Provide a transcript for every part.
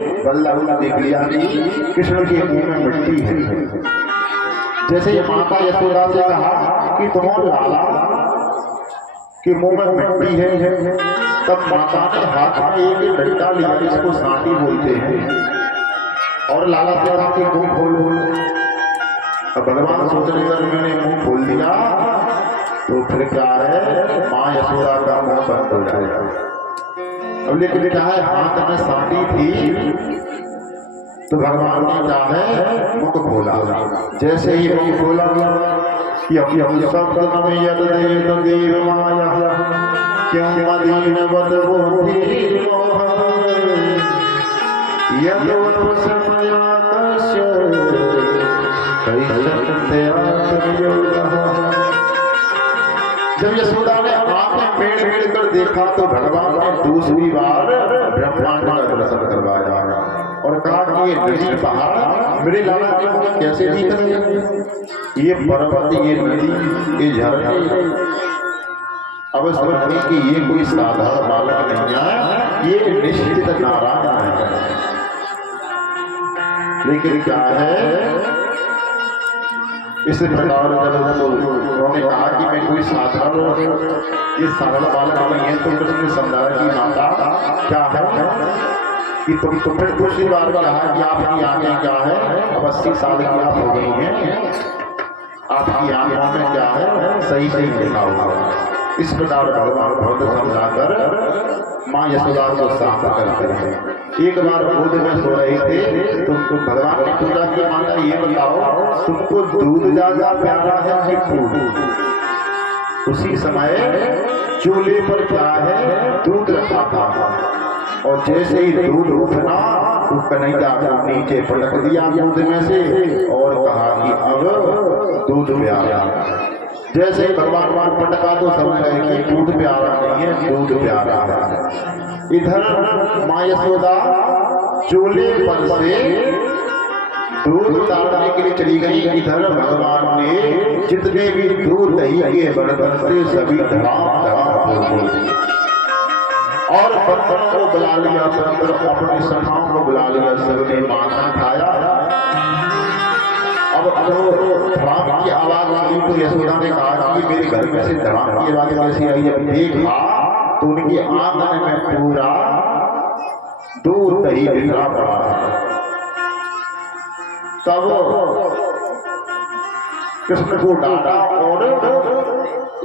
बल्लभ ने देख लिया कि कृष्ण के मुंह में मिट्टी है। जैसे ही माता यशोदा से कहा कि तुम्हारे लाला के मुंह में मिट्टी है, तब माता ने हाथ में एक डंडा लिया जिसको सांटी बोलते हैं और लाला से कहा कि मुंह खोल। अब भगवान सोचने लगे मैंने मुंह खोल दिया तो फिर क्या है, माँ यशोदा का मुंह बंद हो जाएगा। अब लेकिन क्या है, हाथ में सांटी थी तो भगवान ने क्या है मुख खोला। जैसे ही मुख खोला कि अब शब्द में यद देव देव माया क्यों मदीन बद बोधि मोह यद समयाकश जब यशोदा ने आंखें मेड़ कर देखा तो भगवान ने दूसरी बार ब्रह्मांड का दर्शन करवाया और कहा कि ये नदी पहाड़ मेरे लाला के मुझे कैसे दिख रहे हैं, ये पर्वत, ये नदी, ये झरने। अब समझिए कि ये कोई साधारण बालक नहीं है, ये निश्चित नारायण है। लेकिन क्या है, इस प्रकार जब उन्होंने कहा कि मैं कोई साधारण, ये साधारण बालक नहीं है, तो कृष्ण ने समझाया कि माता क्या है कि तुम तो फिर दूसरी बार कहा कि आपकी आंखें क्या है, अब 80 साल की आप हो गई हैं, आपकी आंखों में क्या है सही सही देखा होगा। इस प्रकार भगवान बहुत समझाकर माँ यशोदा को शांत करते हैं। एक बार गोद में सो रहे थे तो भगवान ने पूछा कि माता ये बताओ तुमको दूध ज्यादा प्यारा है कि दूध? उसी समय चूल्हे पर क्या है दूध रखा था और जैसे ही दूध उठना तो कन्हैया को नीचे पटक दिया दूध में से और कहा कि अब दूध प्यारा। जैसे ही भगवान पटका तो समझ गए कि दूध प्यारा नहीं है, दूध प्यारा है। इधर माँ यशोदा चूल्हे पर से दूध उतारने के लिए चली गई, इधर भगवान ने जितने भी दूध दही के बर्तन थे सभी धड़ाम और बर्तनों को बुला लिया, अपनी सखाओं को बुला लिया, सबने माखन खाया। अब धड़ाम की आवाज आई तो यशोदा ने कहा कि मेरे घर में से धड़ाम की आवाज कैसी आई? अब देखा तो उनकी आंगन में पूरा दूध दही बिखरा पड़ा है। तब कृष्ण को डांटा और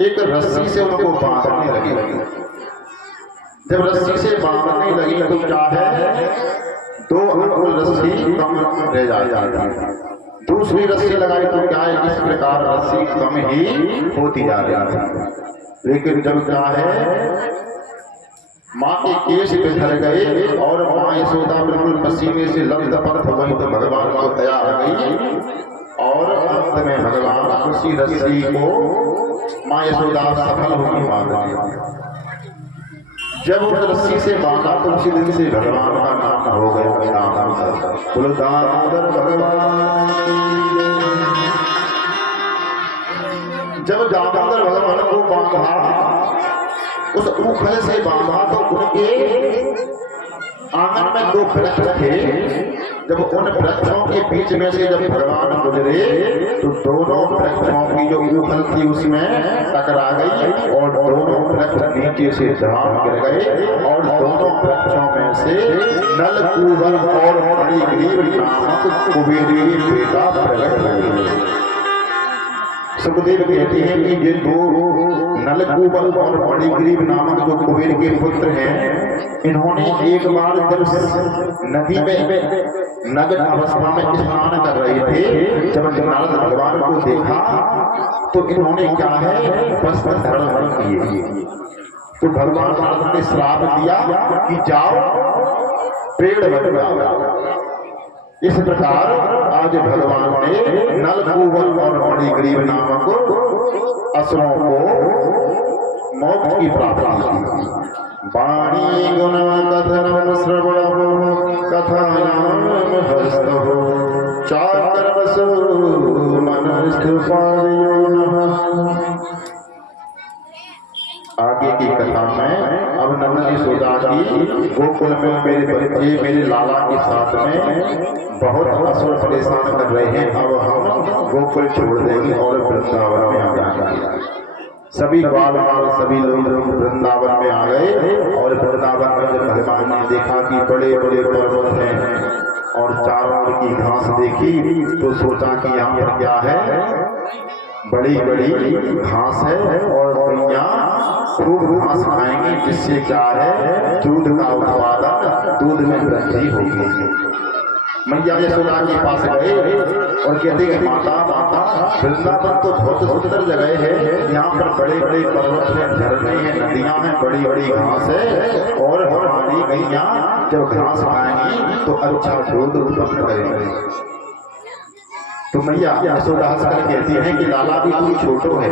एक रस्सी से उनको बांधने लगी। जब रस्सी से बांधने लगी तो क्या है, 2 अंगुल रस्सी कम रह जाती, दूसरी रस्सी लगाई तो क्या है, इस प्रकार रस्सी कम ही होती जा रही थी। लेकिन जब क्या है माँ के केश पे धर गए और माँ यशोदा बिल्कुल पसीने से लथपथ हो गई तो भगवान को दया आ गई और अंत में भगवान उसी रस्सी को माँ यशोदा सफल होगी बांध। जब उस रस्सी से बांधा तो उसी दिन से भगवान का नाम हो गया दामोदर भगवान। जब दामोदर भगवान को बांधा, उस उखल से बांधा तो उनके आंगन में 2 वृक्ष थे। जब उन वृक्षों के बीच में से जब भगवान गुजरे तो दोनों वृक्षों की जो उखल थी उसमें टकरा गई और दोनों वृक्ष नीचे से धड़ाम गिर गए और दोनों वृक्षों में से नलकूबर और मणिग्रीव नामक कुबेर की बेटा प्रकट हुए। सुखदेव कहते हैं कि ये 2 नलकूबर और मणिग्रीव नामक जो कुबेर के पुत्र हैं, इन्होंने एक बार जब नदी में नग्न अवस्था में स्नान कर रहे थे, जब नारद भगवान को देखा तो इन्होंने क्या है वस्त्र धारण किए। तो भगवान नारद ने श्राप दिया कि जाओ पेड़ बन जाओ। इस प्रकार आज भगवान ने नलकूबर और मणिग्रीव नामक असुरों को मोक्ष की प्राप्ति की। वाणी गुण कथन श्रवण कथायाम हस्तः चाकर्मसु मनस्तु पादयोनः। आगे की कथा में अब नंद यशोदा की गोकुल में मेरे बच्चे मेरे लाला के साथ में बहुत असुर परेशान कर रहे हैं, अब हम गोकुल छोड़ देंगे और वृंदावन में आ जाएंगे। सभी बाल सभी लोग वृंदावन में आ गए और वृंदावन में जब भगवान ने देखा कि बड़े बड़े पर्वत हैं और चारों ओर की घास देखी तो सोचा कि यहाँ पर क्या है, बड़ी बड़ी घास है और यहाँ खूब घास खाएंगे, जिससे क्या है दूध का उत्पादन, दूध में वृद्धि होगी। मैया यशोदा के पास गए और कहते कि माता माता वृंदावन तो बहुत सुंदर जगह है, यहाँ पर बड़े बड़े पर्वत हैं, झरने हैं, नदियां हैं, बड़ी बड़ी घास है और हमारी गैया जब घास खाएंगी तो अच्छा दूध उत्पन्न करेंगे। तो मैया यशोदा हंसकर कहती है कि लाला भी तू छोटो है।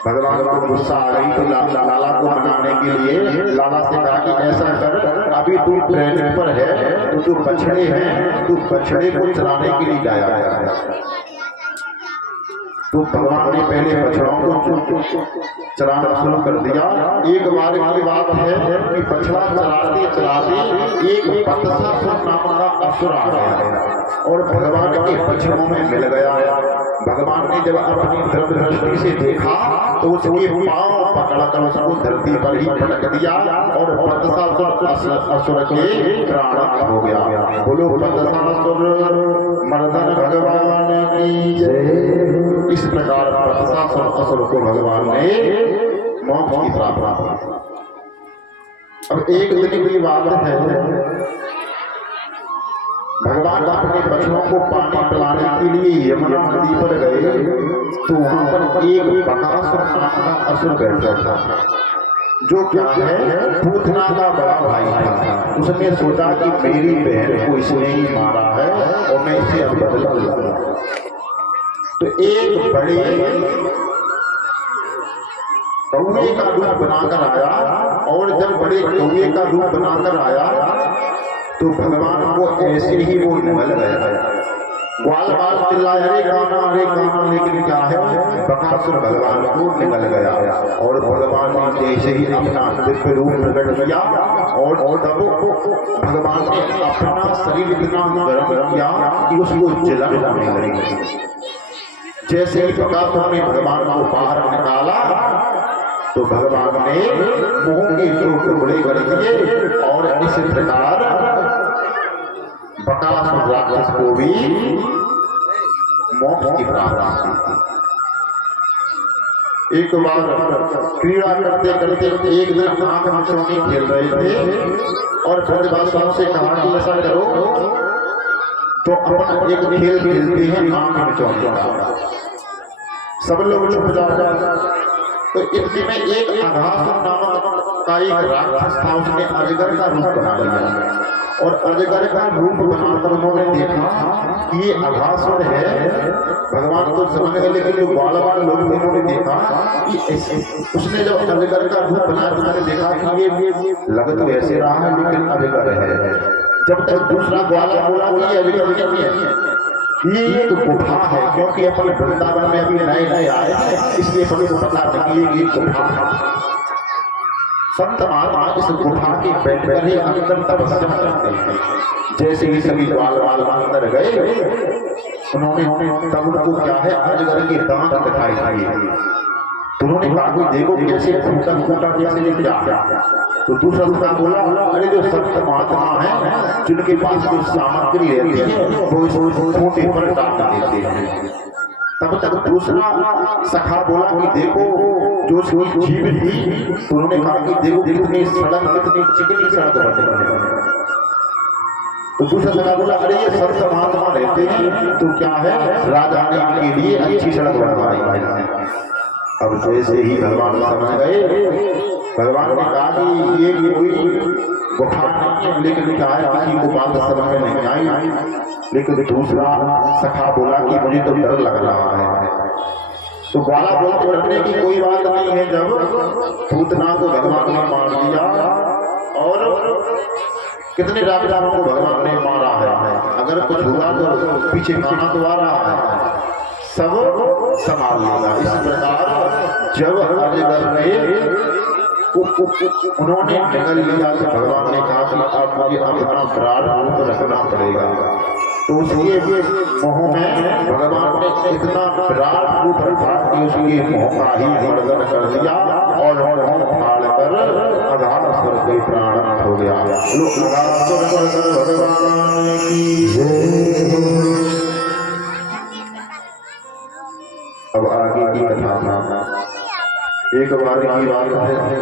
भगवान को गुस्सा आ गई तो लाला को मनाने के लिए लाला से कहा कि ऐसा कर, अभी तू ट्रेन पर है तो तू बछड़े हैं, तू बछड़े को चलाने के लिए जाया है। तो भगवान ने पहले बछड़ों को चलाना शुरू कर दिया। एक बार की बात है कि बछड़ा चलाते चलाते एक बत्सासुर नाम का असुर आ गया और भगवान के बछड़ों में मिल गया। भगवान ने जब अपनी दृष्टि से देखा तो उसके पांव पकड़कर उसको धरती पर ही पटक दिया और बत्सासुर असुर के प्राण हो गया। बोलो बत्सासुर मर्दन भगवान की जय। इस प्रकार बत्सासुर असुर को भगवान ने मोक्ष की प्राप्ति। अब एक दिन की बात है, भगवान अपने बच्चों को पानी पिलाने के लिए यमुना नदी पर गए तो वहां पर एक बकासुर नाम का असुर बैठा था, जो क्या है पूतना का बड़ा भाई था। उसने सोचा कि मेरी बहन को इसने ही मारा है और मैं इसे अब बदला लूंगा। तो एक बड़े कौवे का रूप बनाकर आया और जब बड़े कौवे का रूप बनाकर आया तो भगवान को ऐसे ही वो निगल गया। ग्वाल बाल चिल्लाए अरे गाना, लेकिन क्या है बकासुर भगवान को निगल गया और भगवान ने जैसे ही अपना दिव्य रूप प्रकट किया और तब भगवान ने अपना शरीर इतना गर्म किया कि उसको जलन होने लगी। जैसे ही बकासुर ने भगवान को बाहर निकाला तो भगवान ने मुंह के दो टुकड़े कर दिए और इस प्रकार बकासुर राक्षस को भी मोक्ष की प्राप्ति। एक बार क्रीड़ा करते करते एक दिन आंख मिचौनी खेल रहे थे और ब्रजवासियों से कहा कि ऐसा करो तो अपन एक खेल खेलते हैं आंख मिचौनी का। सब लोग चुप जाओ। तो इतने में एक अघासुर नामक का एक राक्षस था, उसने अजगर का रूप बना लिया और अजगर का रूप बनाकर उन्होंने देखा कि ये अघासुर है। भगवान तो समझ गए, लेकिन जो बाल लोग उन्होंने देखा कि उसने जब अजगर का रूप बनाया तो उन्होंने देखा कि ये लग तो ऐसे रहा है लेकिन अजगर है। जब तक दूसरा ग्वाला बोला कि अजगर नहीं है, ये एक गुफा है, क्योंकि अपन वृंदावन में अभी नए आए हैं इसलिए अपन को पता नहीं ये गुफा है। संत महात्मा इस गुफा के बैठकर ही अंदर तपस्या करते हैं। जैसे ही सभी ग्वाल अंदर गए उन्होंने तब उनको क्या है अजगर के दांत दिखाई दिए। तो उन्होंने कहा कि देखो कैसे फूटा कैसे क्या। तो दूसरा दूसरा बोला अरे जो संत महात्मा है जिनके पास कुछ सामग्री रहती है वो इस छोटे पर डाल देते हैं। तब तक दूसरा सखा बोला कि देखो जो जीव थी, तो उन्होंने कहा कि देखो कितनी सड़क कितनी चिकनी सड़क बनी है। तो दूसरा सखा बोला अरे ये संत महात्मा रहते हैं तो क्या है राजा के लिए अच्छी सड़क बनवाई है। अब जैसे ही भगवान समझ गए, भगवान ने कहा कि ये कोई गुफा नहीं है, लेकिन क्या है किसी को बात समझ में नहीं आई। लेकिन दूसरा सखा बोला कि मुझे तो डर लग रहा है। तो ग्वाला बोलते डरने की कोई बात नहीं है। जब पूतना को भगवान ने मार दिया और कितने राजाओं को भगवान ने मारा है, अगर कुछ हुआ तो पीछे गाना तो आ रहा है। सब संभाल लेगा। इस प्रकार जब अजगर ने उन्होंने निगल लिया तो भगवान ने कहा कि अब मुझे अपना विराट रूप रखना पड़ेगा। तो उसके मुंह में भगवान ने इतना विराट रूप रखा कि उसके मुंह का ही मर्दन कर दिया और मुंह फाड़ कर अघात स्वर से प्राण हो गया। भगवान की अब आगे की कथा एक बार की बात है,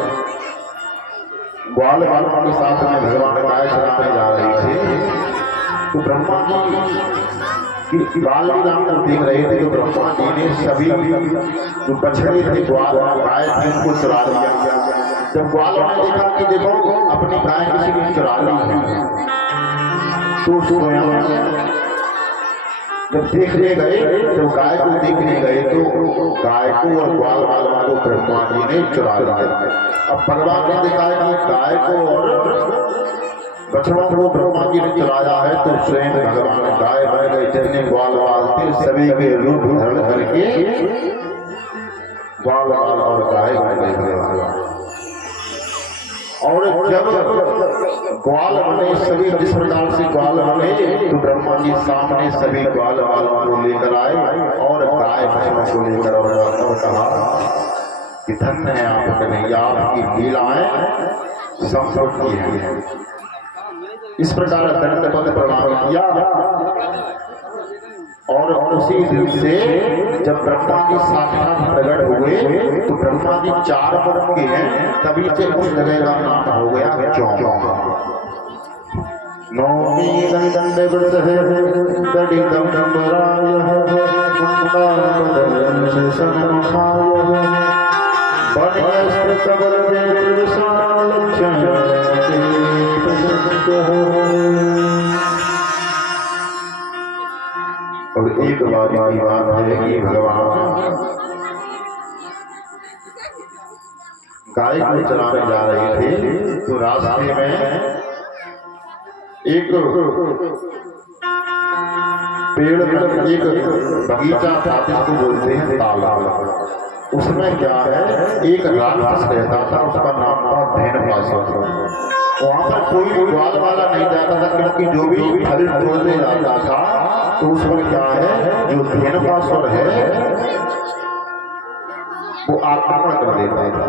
ग्वाल बालों के साथ में भगवान गाय चराने जा रहे थे। तो ब्रह्मा जी की बाल लीला को देख रहे थे। तो ब्रह्मा जी ने सभी जो बछड़े थे ग्वाल गाय थे उनको चुरा लिया। जब ग्वालों ने देखा कि देखो अपनी गाय किसी ने चुरा ली है, तो स्वयं जब देखने गए, जब गाय को देखने गए तो गाय को और ग्वाल वालों को ब्रह्मा जी ने चुरा लिया। अब भगवान ने देखा कि गाय को और बछड़ों को ब्रह्मा जी ने चुराया है, तो स्वयं भगवान गाय बन गए। जितने ग्वाल वाल थे सभी के रूप धारण करके ग्वाल वाल और गाय बन गए। और जब ग्वाल बने सभी, जिस प्रकार से ग्वाल बने, तो ब्रह्मा जी सामने सभी ग्वाल वालों को लेकर आए और गाय बछड़ों को लेकर और कहा कि धन्य है आप कन्हैया, आपकी लीलाएं संपूर्ण है। इस प्रकार दंडवत प्रणाम किया। और उसी दिन से जब ब्रह्मा जी साक्षात प्रकट हुए तो ब्रह्मा जी 4 मुख के हैं, तभी से उस जगह का नाम हो गया चौक। नौमी दंड गुरुदेव दड़ी दंडराय मुंडापदं से सन्मुखाय बनयस्त्रकबर देव विशाल और एक बार की बात है कि भगवान गाय को चराने जा रहे थे। तो रास्ते में एक पेड़ में एक बगीचा था जिसको बोलते हैं तालाब। उसमें क्या है, एक राक्षस रहता था, उसका नाम था धेनुकासुर। वहां पर कोई ग्वाल वाला नहीं जाता था, क्योंकि जो भी फल तोड़ने जाता था तो उस पर क्या है, जो धेनुकासुर है वो आक्रमण कर देता था।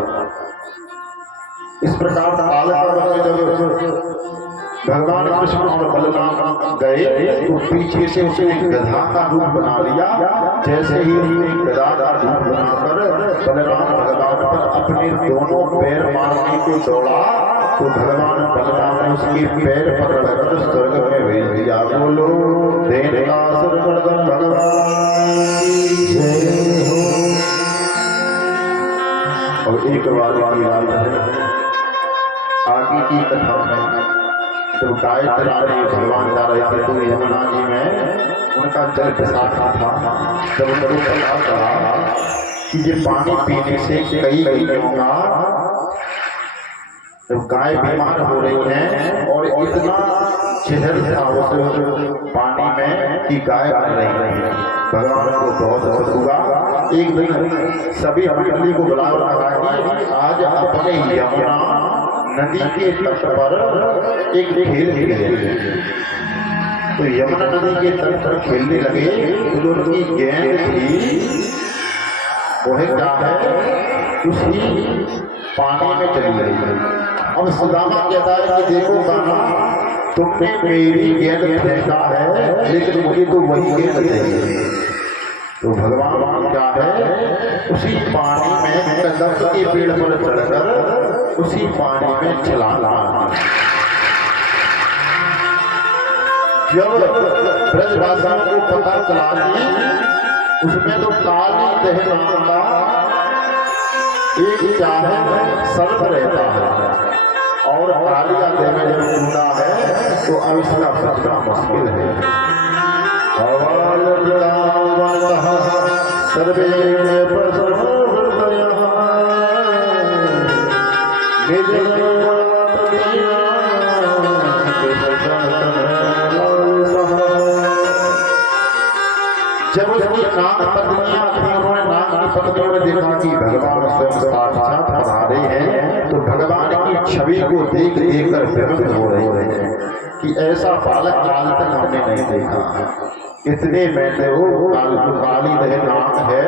इस प्रकार तालाब में जब भगवान कृष्ण और बलराम गए तो पीछे से उसने एक गधा का रूप बना लिया। जैसे ही एक गधा का रूप बनाकर बलराम भगवान पर अपने दोनों पैर मारने को दौड़ा, तो भगवान बलराम ने उसके पैर पकड़कर स्वर्ग में भेज दिया। बोलो धेनुकासुर मर्दन भगवान की जय हो। और एक बार आगे की कथा में जब गाय चराने भगवान जा रहे थे तो यमुना जी में उनका जल फिसाता था। जब उनको पता चला कि ये पानी पीने से कई होगा, जब गाय बीमार हो रही है और इतना जहर था उस पानी में कि गाय बन रही है, भगवान को बहुत दुख हुआ। एक दिन सभी मंडली को बुलाकर कहा कि आज अपने यमुना नदी के तट पर एक खेल खेलेंगे। तो यमुना नदी के तट पर खेलने लगे। जो उनकी गेंद थी वह क्या है, उसी पानी में चली गई। अब सुदामा कहता है कि देखो कान्हा, तुमने मेरी गेंद फेंका है लेकिन मुझे तो वही गेंद चाहिए। तो भगवान क्या है, उसी पानी में कदम के पेड़ पर चढ़कर उसी पानी में छलांग मारा। जब ब्रजवासियों को पता चला कि उसमें तो काली देह नाम का एक क्या है, सर्प रहता है और कालिया देह में जब कूदा है तो अब इसका बचना मुश्किल है। सर्वे जब उसकी नाक पत्नियां थी उन्होंने पत्नियों ने देखा कि भगवान स्वयं साक्षात पधारे हैं, तो भगवान की छवि को देख देख कर विमुग्ध हो रहे हैं कि ऐसा बालक आज तक हमने नहीं देखा। इतने में तो काली रह नाम है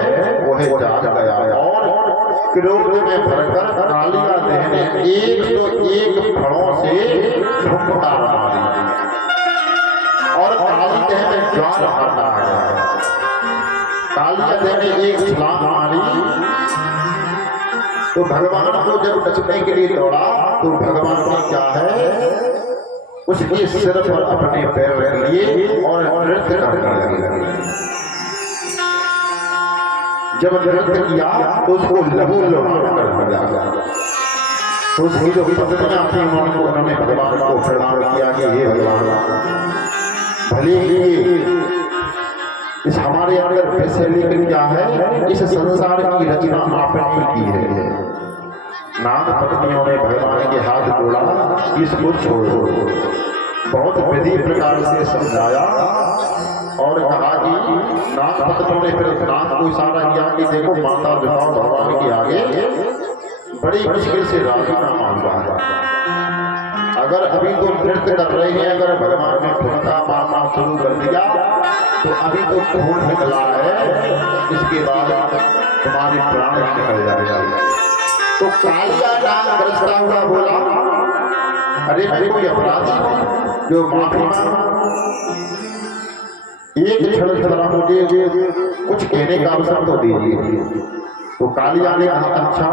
वह जाग गया और क्रोध में भरकर कालिया देह ने एक तो एक फड़ों से फुंकार मारी और काली देह में ज्वार मारना है। कालिया देह ने एक छलांग मारी तो भगवान को जब बचने के लिए दौड़ा तो भगवान ने क्या है उसके सिर पर अपने पैर रख लिए और नृत्य करने लगे। जब नृत्य किया तो उसको लहू लुहान कर दिया। तो उसकी जो पत्नी अपनी मन को उन्होंने भगवान को प्रणाम किया कि हे भगवान, भले ही इस हमारे अंदर पैसे लेकर क्या है, इस संसार की रचना आपने की है। नाग पत्नियों ने भगवान के हाथ जोड़ा, इसको छोड़ो। बहुत विधि प्रकार से समझाया और कहा कि नाग पत्नियों ने फिर नाग को इशारा किया कि देखो माता दिखाओ भगवान के आगे बड़ी मुश्किल से राजीनामा मांगा है। अगर अभी तो नृत्य कर रहे हैं, अगर भगवान ने ठुमका मारना शुरू कर दिया तो अभी तो खून निकला है, इसके बाद तुम्हारे प्राण निकल जाएगा। तो कालिया नाग गरजता हुआ बोला, अरे मैं कोई अपराधी हूं जो माफी मांगा, एक क्षण जरा मुझे कुछ कहने का अवसर तो दीजिए। तो कालिया ने कहा, अच्छा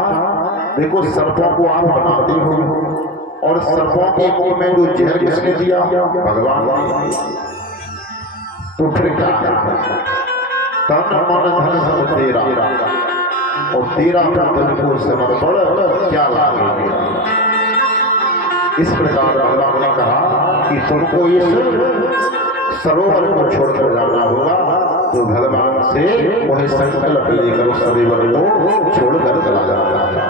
देखो सर्पों को आप बनाते हो और सर्पों के मुंह में जो जहर किसने दिया, भगवान ने। तो फिर क्या तन मन धन सब तेरा और तेरा तुझको समर्पण क्या लागे। इस प्रकार भगवान ने कहा कि तुमको इस सरोवर को छोड़कर जाना होगा। तो भगवान से वह संकल्प लेकर उस सरोवर को छोड़कर चला जाता है।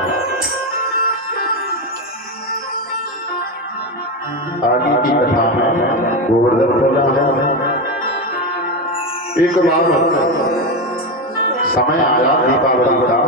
आगे की कथा में गोवर्धन बोला है, एक बार समय आया दीपावली का।